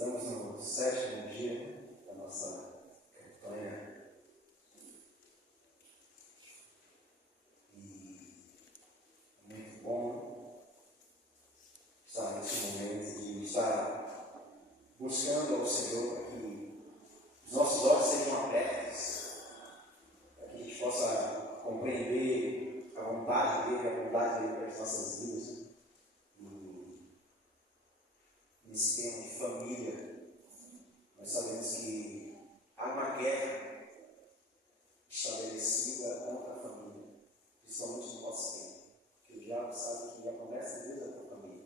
Estamos no 7º dia da nossa campanha e é muito bom estar nesse momento de estar buscando ao Senhor para que os nossos olhos sejam abertos, para que a gente possa compreender a vontade dele para as nossas vidas. Nesse tema de família, nós sabemos que há uma guerra estabelecida contra a família, principalmente no nosso tempo, porque o diabo sabe que a promessa de Deus é para a família.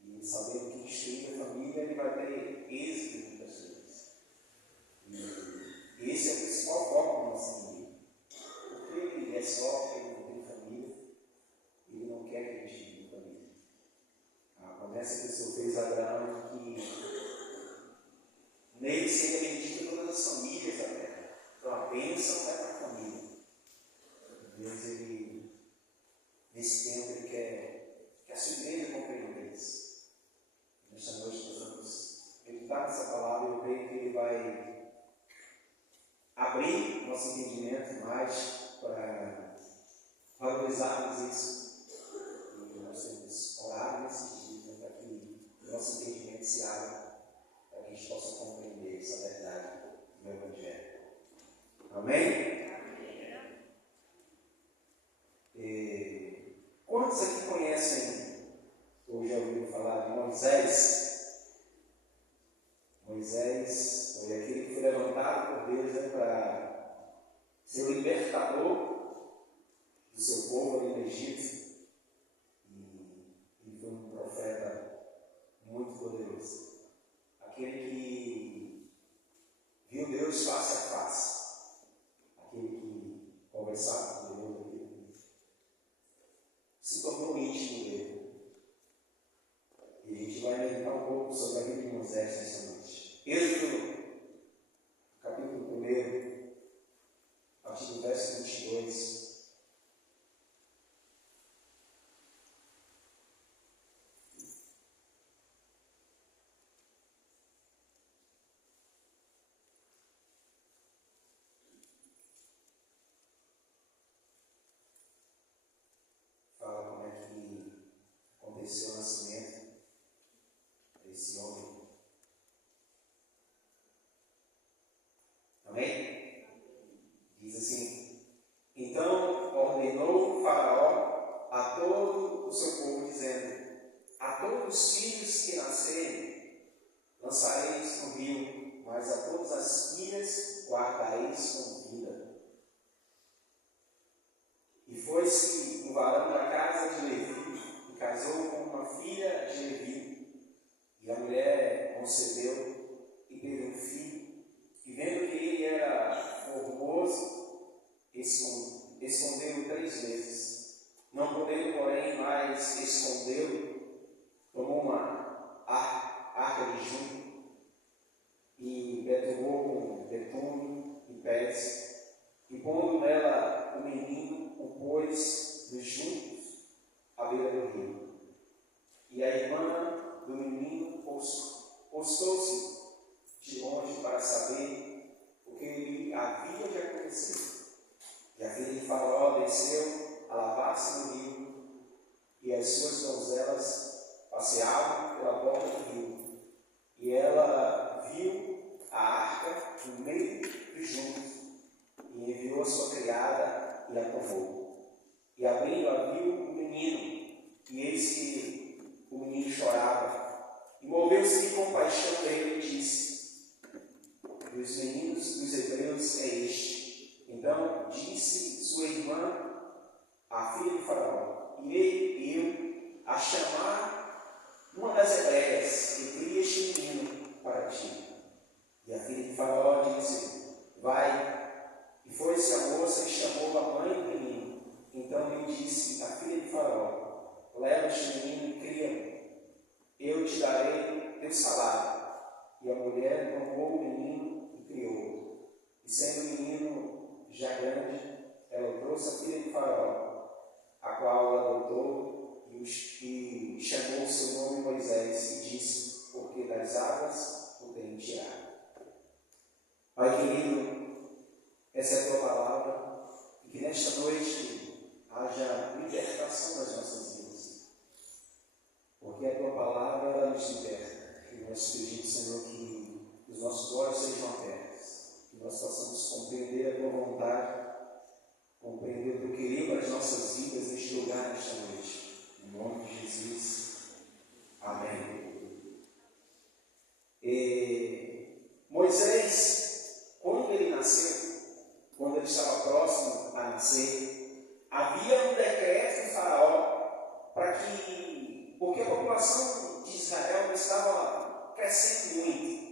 E sabendo que destruir a família, ele vai ter êxito em muitas coisas. E esse é o principal foco da nossa família. Porque ele é só, ele não tem família, ele não quer que a gente tenha família. A promessa que o Senhor fez a Abraão é que nele seria bendita todas as famílias da terra. Então a bênção é para a família. Deus, ele, nesse tempo, ele quer que a sua igreja compreenda isso. Nesta noite nós vamos meditar nessa palavra e eu creio que ele vai abrir nosso entendimento mais para valorizarmos isso. E nós temos orado nesse dia para que o nosso entendimento se abra, para que a gente possa compreender essa verdade do Evangelho. Amém? Quantos aqui conhecem, ou já ouviram falar de Moisés? Moisés foi aquele que foi levantado por Deus para ser o libertador do seu povo ali no Egito. E foi um profeta muito poderoso. Aquele que viu Deus face a face. Aquele que conversava com Deus, aquele que se tornou íntimo dele. E a gente vai meditar um pouco sobre a vida de Moisés nessa noite. Êxodo, capítulo 1, a partir do verso 22. Aconteceu o nascimento desse homem. Amém? Diz assim: então ordenou o Faraó a todo o seu povo, dizendo: a todos os filhos que nascerem lançareis no rio, mas a todas as filhas guardareis com vida. E foi-se um varão da casa de Levi, casou com uma filha de Levi, e a mulher concebeu e teve um filho, e vendo que ele era formoso, escondeu-o 3 vezes. Não podendo, porém, mais escondê-lo, tomou uma arca de junco e betumou com betume e pés, e pondo nela o menino, o pôs dos juncos à beira do rio. E a irmã do menino postou-se de longe para saber o que lhe havia de acontecer. E a filha de Faraó desceu a lavar-se no rio, e as suas donzelas passeavam pela borda do rio. E ela viu a arca no meio dos juncos, e enviou a sua criada e a tomou. E abrindo-a viu o menino, e eis que o menino chorava. E moveu-se de compaixão dele e disse: dos meninos dos hebreus é este. Então disse sua irmã, a filha de Faraó: irei eu a chamar uma das hebreias, e cria este menino para ti. E a filha de Faraó disse: vai. E foi-se a moça e chamou a mãe do menino. Então lhe disse a filha de Faraó: leva este menino e cria-o, eu te darei teu salário. E a mulher tomou o menino e criou-o. E sendo o menino já grande, ela trouxe a filha de Faraó, a qual ela adotou e chamou o seu nome Moisés, e disse: porque da as águas por terem tirado. Pai querido, essa é a tua palavra, e que nesta noite haja libertação das nossas vidas, porque a tua palavra ela nos liberta, e nós pedimos, Senhor, que os nossos olhos sejam abertos, que nós possamos compreender a tua vontade, compreender o teu querer para as nossas vidas neste lugar, nesta noite. Em nome de Jesus. Amém. Moisés, quando ele nasceu, quando ele estava próximo a nascer, havia um decreto do faraó porque a população de Israel estava crescendo muito.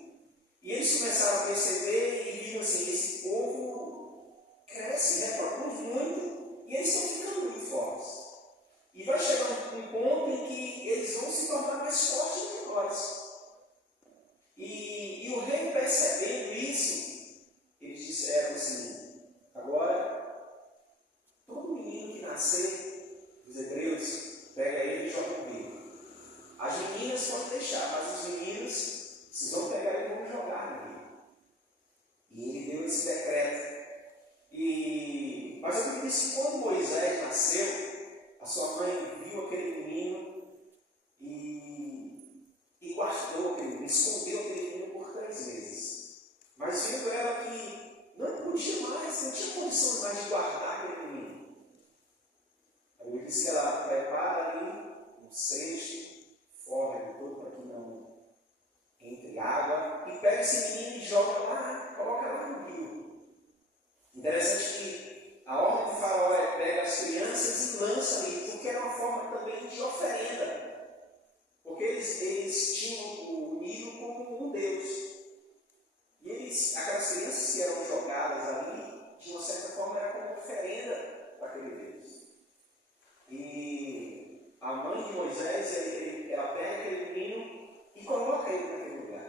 E eles começaram a perceber e viram assim, esse povo cresce, reproduz muito, e eles estão ficando muito fortes. E vai chegar um ponto em que eles vão se tornar mais fortes do que nós. E o rei, percebendo isso, eles disseram assim: agora, todo menino que nascer dos hebreus, pega ele e joga no rio. As meninas podem deixar, mas os meninos, vocês vão pegar ele e vão jogar no rio. E ele deu esse decreto. Mas eu me disse que quando Moisés nasceu, a sua mãe viu aquele menino e guardou aquele menino, escondeu aquele menino por 3 meses. Mas viu ela que não podia mais, não tinha condições mais de guardar aquele menino. A Bíblia diz que ela prepara ali um cesto, forra todo para que não entre água, e pega esse menino e joga lá, coloca lá no rio. Interessante que a ordem do faraó é pega as crianças e lança ali, porque era uma forma também de oferenda. Porque eles tinham o Nilo como um Deus. E aquelas crianças que eram jogadas ali, de uma certa forma, era como oferenda para aquele Deus. E a mãe de Moisés, ela pega aquele menino e coloca ele naquele lugar.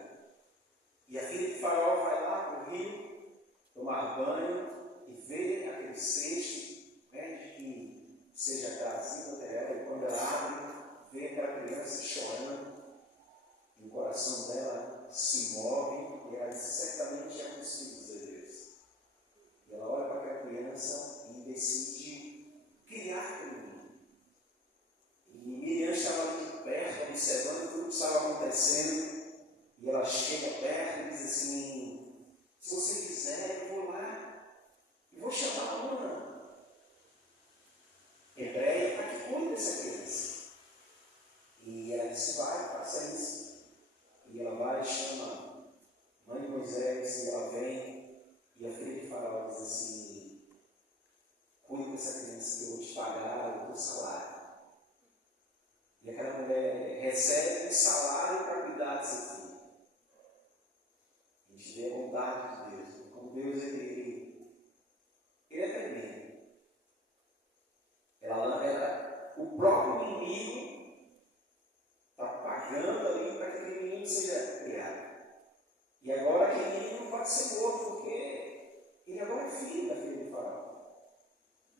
E a filha de faraó vai lá para o rio, tomar banho, e vê aquele cesto, pede que seja trazido até ela, e quando ela abre, vê aquela criança chorando, e o coração dela se move, e ela diz: certamente é um dos filhos de Deus. E ela olha para aquela criança e decide criar aquele menino. E Miriam estava ali perto, observando tudo que estava acontecendo, e ela chega perto e diz assim: se você quiser, eu vou lá. Vou chamar uma hebreia para que cuide dessa criança. E ela disse: vai, faça isso. E ela vai e chama a mãe de Moisés, e ela vem, e a filha de faraó diz assim: cuide dessa criança que eu vou te pagar o teu salário. E aquela mulher recebe um salário para cuidar desse filho. A gente vê a bondade de Deus, como Deus ele é tremendo. O próprio inimigo está pagando ali para que aquele menino seja criado. E agora aquele menino não pode ser morto, porque ele agora é filho da filha de faraó.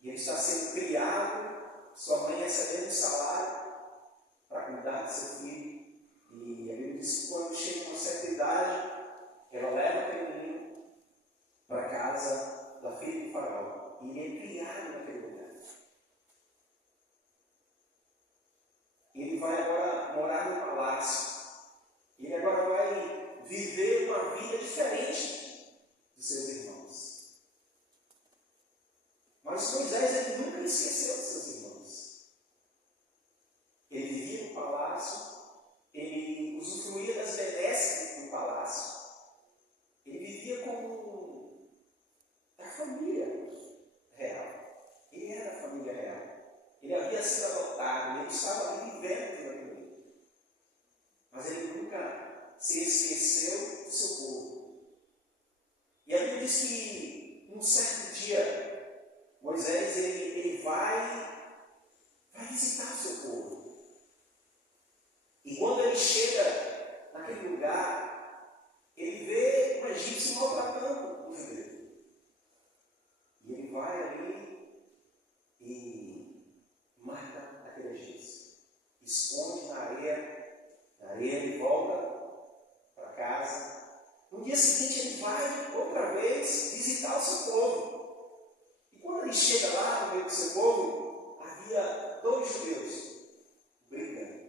E ele está sendo criado, sua mãe recebendo um salário para cuidar do seu filho. E a Bíblia diz que quando chega uma certa idade, ela leva aquele menino para a casa da filha de faraó. E ele é criado naquele lugar. Ele vai agora morar no palácio. Ele agora vai viver uma vida diferente dos seus irmãos. Mas Moisés ele nunca esqueceu dos seus irmãos. Ele vivia no palácio, ele usufruía das benesses do palácio. Ele vivia como da família real. Ele era da família real. Ele havia sido adotado, ele estava ali vivendo aquilo ali. Mas ele nunca se esqueceu do seu povo. E a Bíblia diz que, num certo dia, Moisés ele vai visitar o seu povo. E quando ele chega naquele lugar, ele vê um egípcio maltratando o judeu. E ele vai ali e mata aquele egípcio. Esconde na areia ele volta vez visitar o seu povo. E quando ele chega lá no meio do seu povo, havia 2 judeus brigando.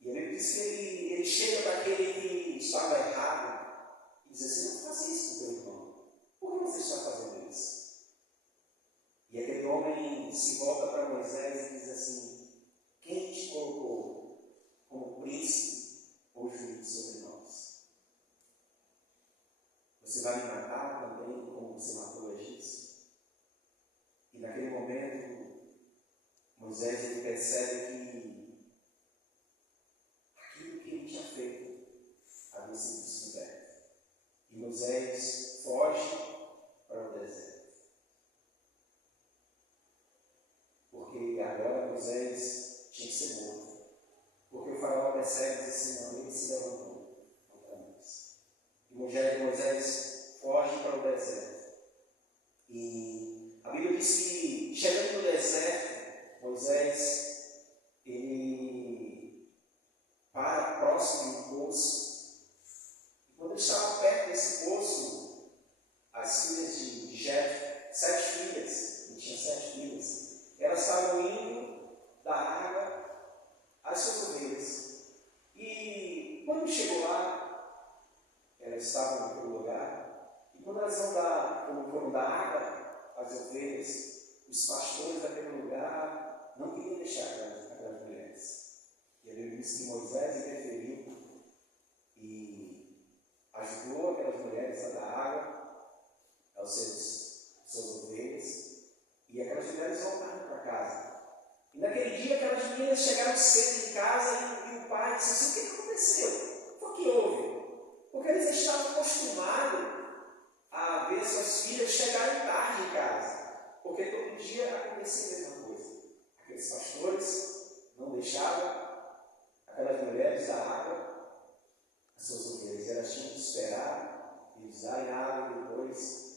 E a Bíblia diz que ele chega para aquele que estava errado e diz assim: não faça isso com o teu irmão. Por que você está fazendo isso? E aquele homem se volta para Moisés e diz assim: quem te colocou como príncipe ou juiz sobre nós? Você vai me matar também como você matou a Egípcio? E naquele momento, Moisés ele percebe que aquilo que ele tinha feito havia sido descoberto. E Moisés foge para o deserto. Porque agora Moisés tinha que ser morto. Porque o faraó percebe e diz assim: não, ele se levantou contra nós. E Moisés foge para o deserto. E a Bíblia diz que, chegando no deserto, Moisés, ele para próximo de um poço. E quando ele estava perto desse poço, as filhas de Jetro, 7 filhas, ele tinha 7 filhas, elas estavam indo dar água às suas ovelhas. E quando chegou lá, elas estavam naquele lugar, e quando elas foram dar água às ovelhas, os pastores daquele lugar não queriam deixar aquelas mulheres. E a Bíblia diz que Moisés interferiu e ajudou aquelas mulheres a dar água aos suas ovelhas, e aquelas mulheres voltaram para casa. E naquele dia aquelas meninas chegaram cedo em casa e o pai disse assim: o que aconteceu? O que houve? Porque eles estavam acostumados a ver suas filhas chegarem tarde em casa. Porque todo dia acontecia a mesma coisa. Aqueles pastores não deixavam aquelas mulheres dar água às suas ovelhas. Elas tinham que esperar eles darem água e depois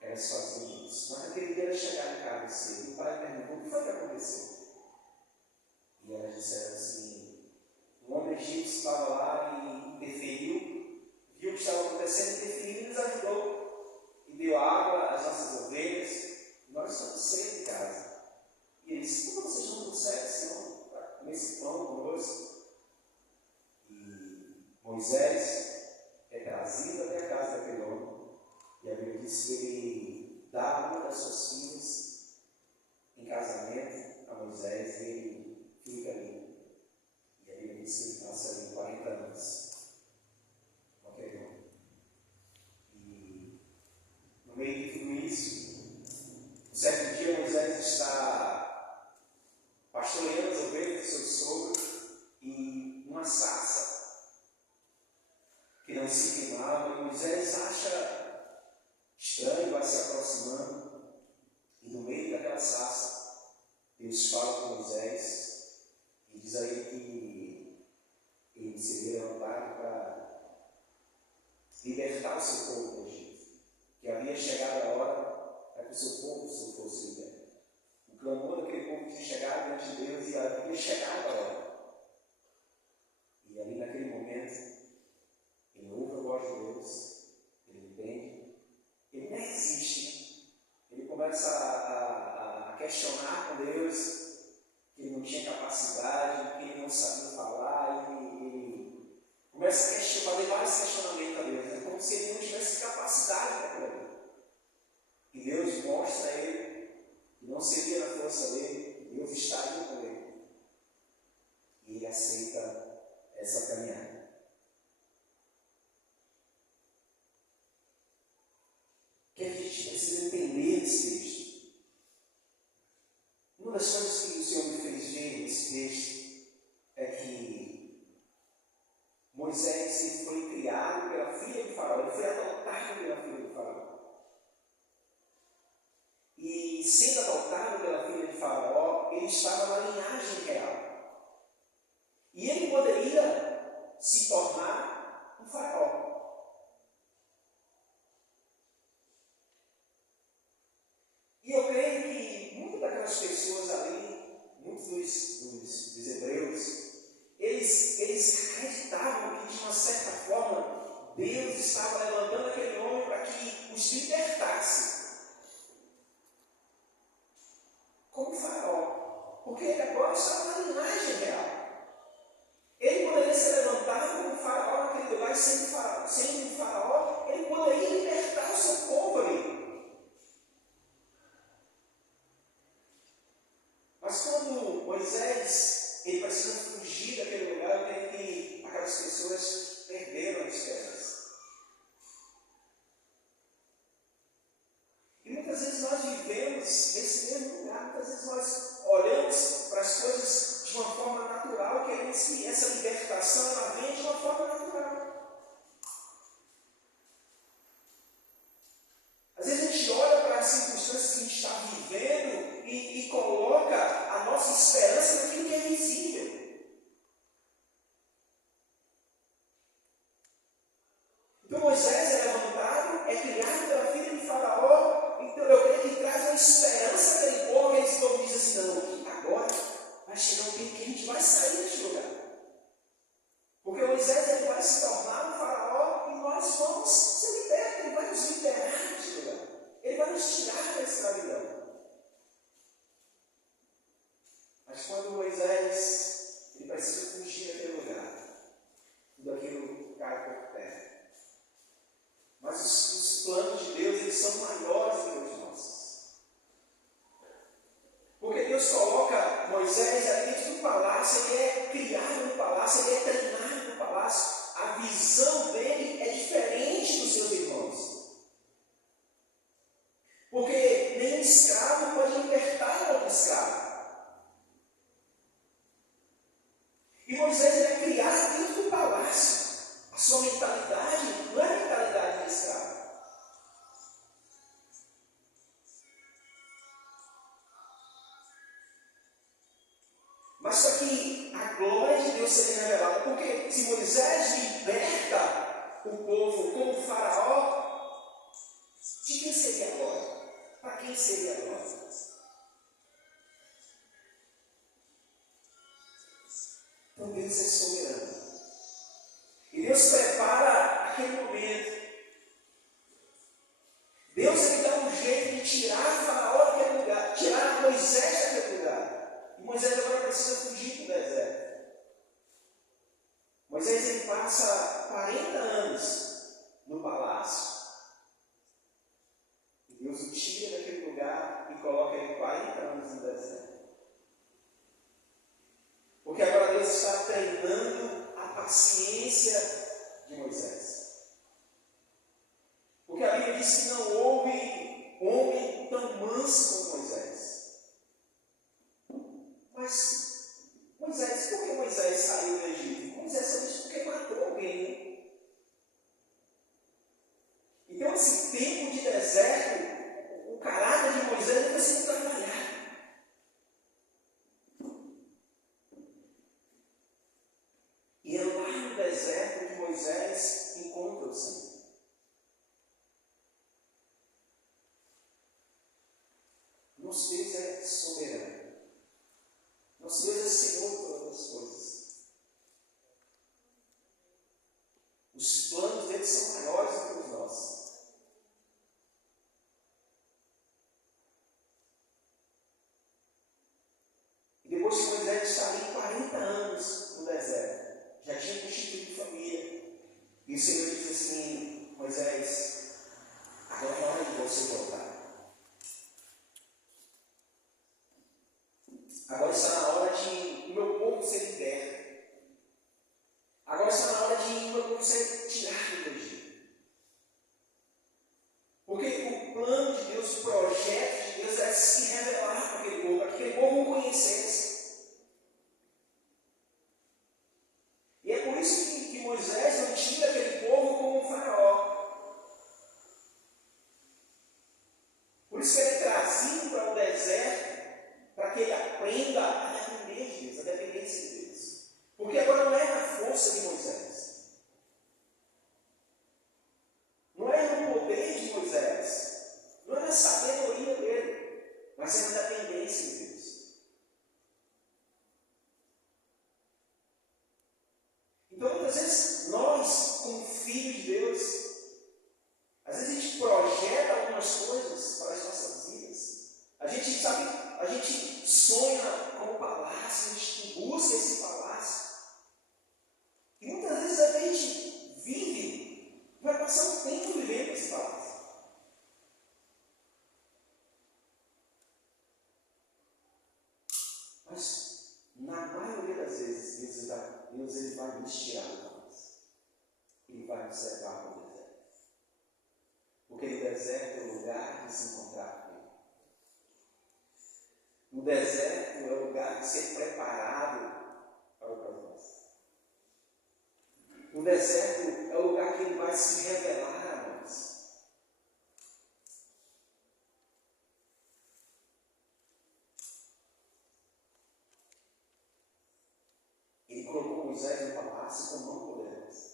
elas faziam isso. Mas naquele dia elas chegaram em casa cedo. E o pai perguntou: o que foi que aconteceu? E elas disseram assim: um homem egípcio estava lá e interferiu, viu o que estava acontecendo, interferiu e nos ajudou. E deu água às nossas ovelhas. Nós estamos cedo em casa. E ele disse: como vocês não conseguem, Senhor, para comer esse pão conosco? E Moisés é trazido até a casa daquele homem. E a Bíblia diz que ele dá uma das suas filhas em casamento a Moisés e ele fica ali. E a Bíblia diz que ele passa ali 40 anos com aquele homem. E no meio de tudo isso, certo dia Moisés está pastoreando as ovelhas do seu sogro e uma sarça que não se queimava. E Moisés acha estranho, vai se aproximando, e no meio daquela sarça Deus fala com Moisés e diz a ele que ele seria levantado para libertar o seu povo do Egito, que havia chegado a hora para que o seu povo fosse liberto. O clamor daquele povo tinha chegado diante de Deus e havia chegado a hora. E ali naquele momento, ele ouve a voz de Deus, ele entende, ele nem resiste, ele começa a questionar com Deus que ele não tinha capacidade, que ele não sabia falar, e ele começa a fazer vários questionamentos a Deus. É como se ele não tivesse capacidade para aquilo ali. E Deus mostra a ele que não seria na força dele, Deus estaria com ele. E ele aceita essa caminhada. O que a gente precisa entender desse texto? Uma das coisas que o Senhor me fez ver nesse texto é que Moisés ele foi criado pela filha do faraó, ele foi adotado pela filha do faraó. E sendo adotado pela filha de Faraó, ele estava na linhagem real. E ele poderia se tornar um faraó. E eu creio que muitas daquelas pessoas ali, muitos dos hebreus, eles acreditavam que de uma certa forma Deus estava levantando aquele homem para que Porque ele agora estava na linhagem real. Ele poderia ser levantado como faraó naquele lugar, e sendo um faraó, ele poderia libertar o seu povo ali. Mas quando Moisés, ele precisa fugir daquele lugar, eu creio que aquelas pessoas perderam a esperança. E muitas vezes nós vivemos nesse mesmo lugar, muitas vezes nós olhamos para as coisas de uma forma natural, queremos que essa libertação ela venha de uma forma natural. Às vezes a gente olha para as circunstâncias que a gente está vivendo e coloca a nossa esperança naquilo que é visível. Então Moisés é levantado, é criado pela filha de Faraó, então eu creio que traz uma esperança àquele povo, que esse povo diz assim, não, agora vai chegar um tempo que a gente vai sair deste lugar. Porque Moisés ele vai se tornar um faraó e nós vamos ser libertos, ele vai nos liberar deste lugar. Ele vai nos tirar da escravidão. Mas quando Moisés ele precisa fugir daquele lugar, tudo aquilo cai por terra. Mas os planos de Deus eles são maiores do que os nossos. Porque Deus coloca Moisés ali dentro do palácio, ele é criado no palácio, ele é treinado no palácio. A visão dele é diferente dos seus irmãos. Porque nenhum escravo pode libertar outro escravo. E Moisés ele é criado dentro do palácio. A sua mentalidade não é a mentalidade de escravo. Mas para que a glória de Deus seja revelada, porque se Moisés liberta o povo como faraó, de quem seria a glória? Para quem seria a glória? Então Deus é soberano. E Deus prepara aquele momento. Deus ele dá um jeito de tirar Faraó daquele lugar, tirar Moisés daquele lugar. E Moisés agora precisa fugir do deserto. Moisés ele passa 40 anos no palácio. E Deus o tira daquele lugar e coloca ele 40 anos no deserto. Porque agora Deus está treinando a paciência de Moisés. Porque a Bíblia diz que não houve homem tão manso como Moisés. Mas Moisés, por que Moisés saiu do Egito? Moisés só disse porque matou alguém. Então esse tempo de deserto, o caráter de Moisés deve ser trabalhado. E é lá no deserto que Moisés encontra o Senhor. Nosso Deus é soberano. Nosso Deus é Senhor de todas as coisas. Os planos dele são maiores do que os nossos. E depois que Moisés está ali 40 anos no deserto, já tinha constituído família. E o Senhor diz assim, Moisés, agora é hora de você voltar. Agora está na hora de o meu povo ser liberto. Agora está na hora de o meu povo ser tirado do Egito. Porque o plano de Deus, o projeto de Deus é se revelar para aquele povo, para que aquele povo o conhecesse. E é por isso que Moisés não tira aquele povo como um faraó. Por isso que ele é trazido para o deserto, para que ele aprenda a depender de Deus, a dependência de Deus. Porque agora não é na força de Moisés. Não é no poder de Moisés. Não é na sabedoria dele. Mas é na dependência de Deus. Então, muitas vezes, nós, como filhos de Deus, às vezes a gente projeta algumas coisas para as nossas vidas. A gente sonha com o Mas, na maioria das vezes, Deus ele vai nos tirar da nós. Ele vai nos levar para o deserto. Porque o deserto é o lugar de se encontrar com Ele. No deserto é o lugar de ser preparado para o propósito. No deserto é o lugar que Ele vai se revelar a nós. Ele colocou Moisés no palácio com mão poderosa.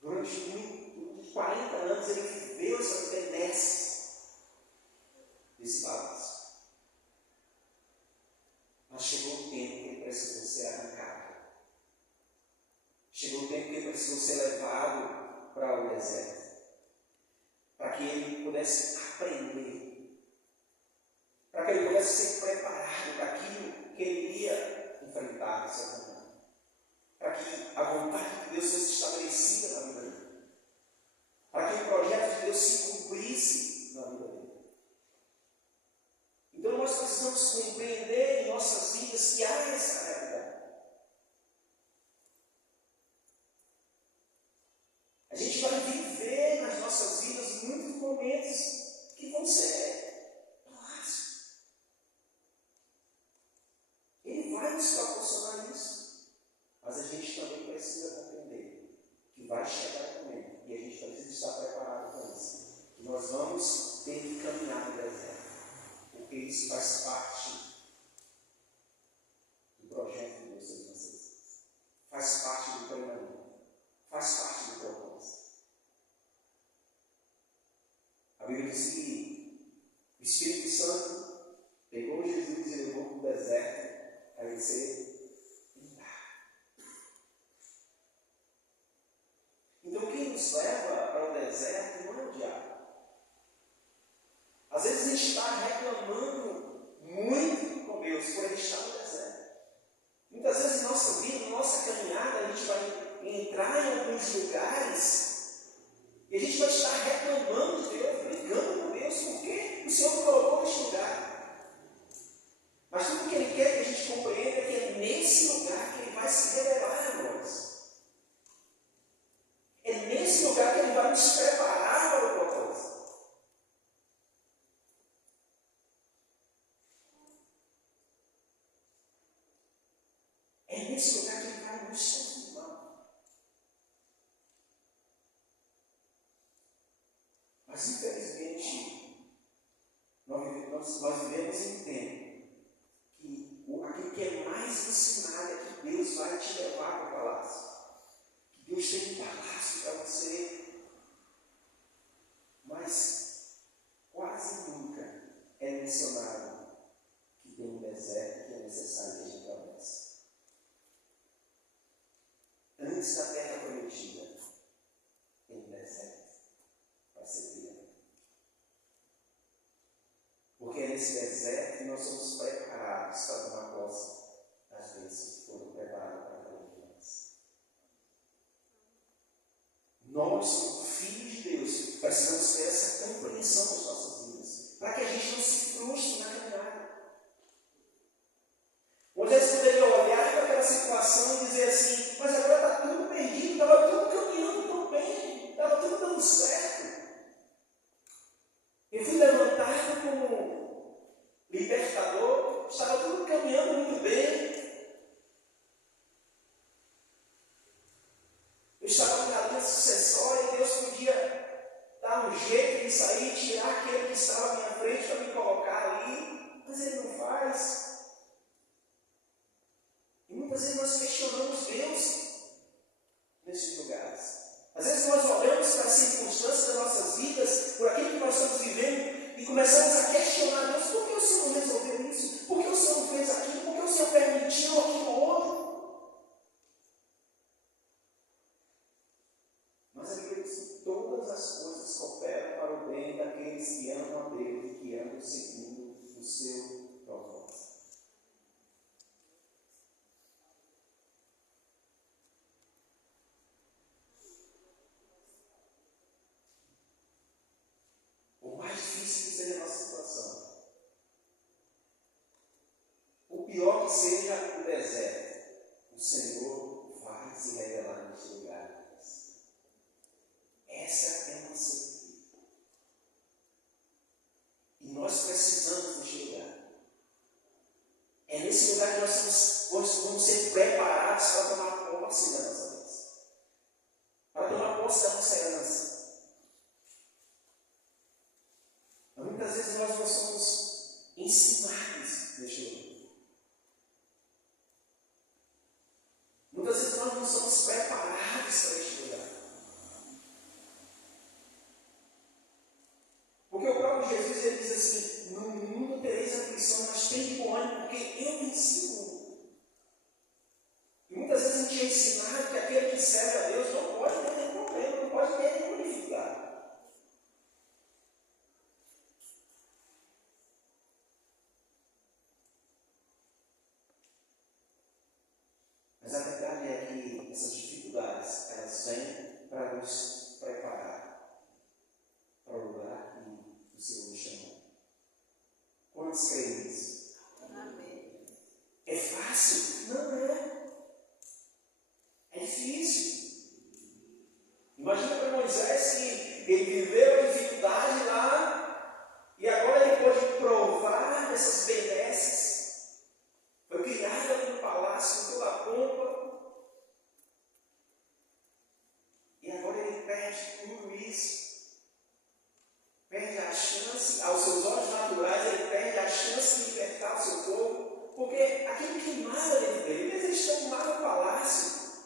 Durante 40 anos ele viveu essa benesse desse palácio. Mas chegou o tempo que ele precisou ser arrancado. Chegou o tempo que ele precisou ser levado para o deserto. Para que ele pudesse aprender. Para que ele pudesse ser preparado para aquilo que ele ia enfrentar no seu caminho. Para que a vontade de Deus fosse estabelecida na vida dele. Para que o projeto de Deus se cumprisse na vida dele. Então nós precisamos compreender em nossas vidas que há essa realidade. A gente vai viver nas nossas vidas muitos momentos que vão ser clássicos. Ele vai nos proporcionar isso. Mas a gente também precisa compreender que vai chegar o momento e a gente precisa estar preparado para isso. E nós vamos ter que caminhar no deserto. Porque isso faz parte do projeto de Deus sobre nossas vidas. Faz parte do treinamento. Faz parte do propósito. A Bíblia diz que o Espírito Santo pegou Jesus e levou para o deserto para ele ser tentado. Então quem nos leva para o deserto não é o diabo. Às vezes a gente está reclamando muito com Deus por ele estar no deserto. Muitas vezes em nossa vida, em nossa caminhada, a gente vai entrar em alguns lugares e a gente vai estar reclamando de Deus, brigando com Deus, porque o Senhor colocou neste lugar. Mas tudo que Ele quer que a gente compreenda é que é nesse lugar que Ele vai se revelar a nós. É nesse lugar que Ele vai nos preparar para o propósito. É nesse lugar que Ele vai nos transformar. Mas infelizmente, nós vivemos em tempo que aquilo que é mais ensinado é que Deus vai te levar para o palácio. Que Deus tem um palácio para você. Mas quase nunca é mencionado que tem um deserto que é necessário que a gente atravesse. Antes da terra prometida, tem um deserto para ser criado. Porque é nesse deserto que nós somos preparados para tomar posse das bênçãos que foram preparadas para cada um de nós. Nós, como filhos de Deus, precisamos ter essa compreensão das nossas vidas, para que a gente não se frustre na caminhada. Moisés poderia olhar para aquela situação e dizer assim, mas agora está tudo perdido, estava tudo caminhando tão bem, estava tudo dando certo. Eu fui levantado como libertador, estava tudo caminhando muito bem. Eu estava na linha sucessória e Deus podia dar um jeito de sair, tirar aquele que estava à minha frente para me colocar ali, mas Ele não faz. E muitas vezes nós questionamos Deus nesses lugares. Às vezes nós olhamos para as circunstâncias das nossas vidas, por aquilo que nós estamos vivendo, e começamos a questionar Deus, por que o Senhor não resolveu isso? Por que o Senhor não fez aquilo? Por que o Senhor permitiu aquilo outro? Mas a Bíblia diz que todas as coisas cooperam para o bem daqueles que amam a Deus e que andam seguindo o seu propósito. seja a nossa situação, o pior que seja o deserto, o Senhor vai se revelar neste lugar. Essa é a nossa vida. E nós precisamos deste lugar. É nesse lugar que nós vamos ser preparados para tomar posse da nossa bênção, para tomar posse da nossa herança. Muitas vezes nós não somos ensinados neste lugar. Muitas vezes nós não somos preparados para este lugar. Porque o próprio Jesus ele diz assim: no mundo tereis aflição, mas tem bom ânimo, porque eu venci o mundo. E muitas vezes a gente é ensinado que aquele que serve a Deus não pode ter nenhum problema, não pode ter nenhuma dificuldade. Mas a verdade é que essas dificuldades, elas vêm para nos preparar para o lugar que o Senhor nos chamou. Quantos creem nisso? Amém. É fácil? Não é. É difícil. Imagina para Moisés que ele viveu a dificuldade lá e agora ele pode provar dessas benesses. Foi criado ali no palácio com toda a pompa. E agora ele perde tudo isso. Perde a chance, aos seus olhos naturais, ele perde a chance de libertar o seu povo. Porque aquilo que mata dentro dele, eles estão lá no palácio,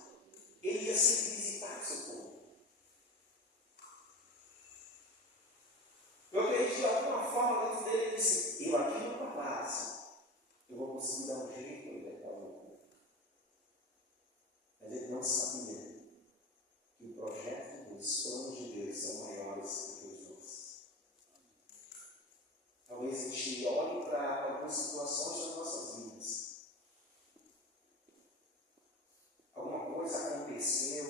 ele ia sempre visitar o seu povo. Eu acredito que de alguma forma dentro dele ele disse: eu aqui no palácio, eu vou conseguir dar um jeito para libertar o meu povo. Mas ele não sabia que o projeto e os planos de Deus são maiores do que os nossos. Talvez a gente olhe para algumas situações das nossas vidas. Alguma coisa aconteceu,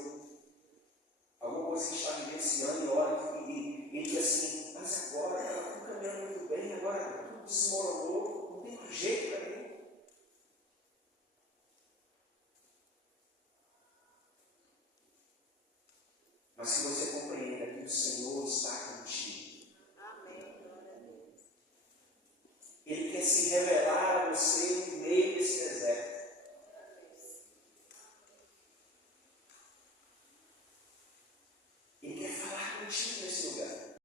alguma coisa que está vivenciando e olha e diz assim: mas agora ela está caminhando muito bem, agora tudo desmoronou, não tem mais jeito para mim. Mas que você compreenda que o Senhor está contigo. Amém. Ele quer se revelar a você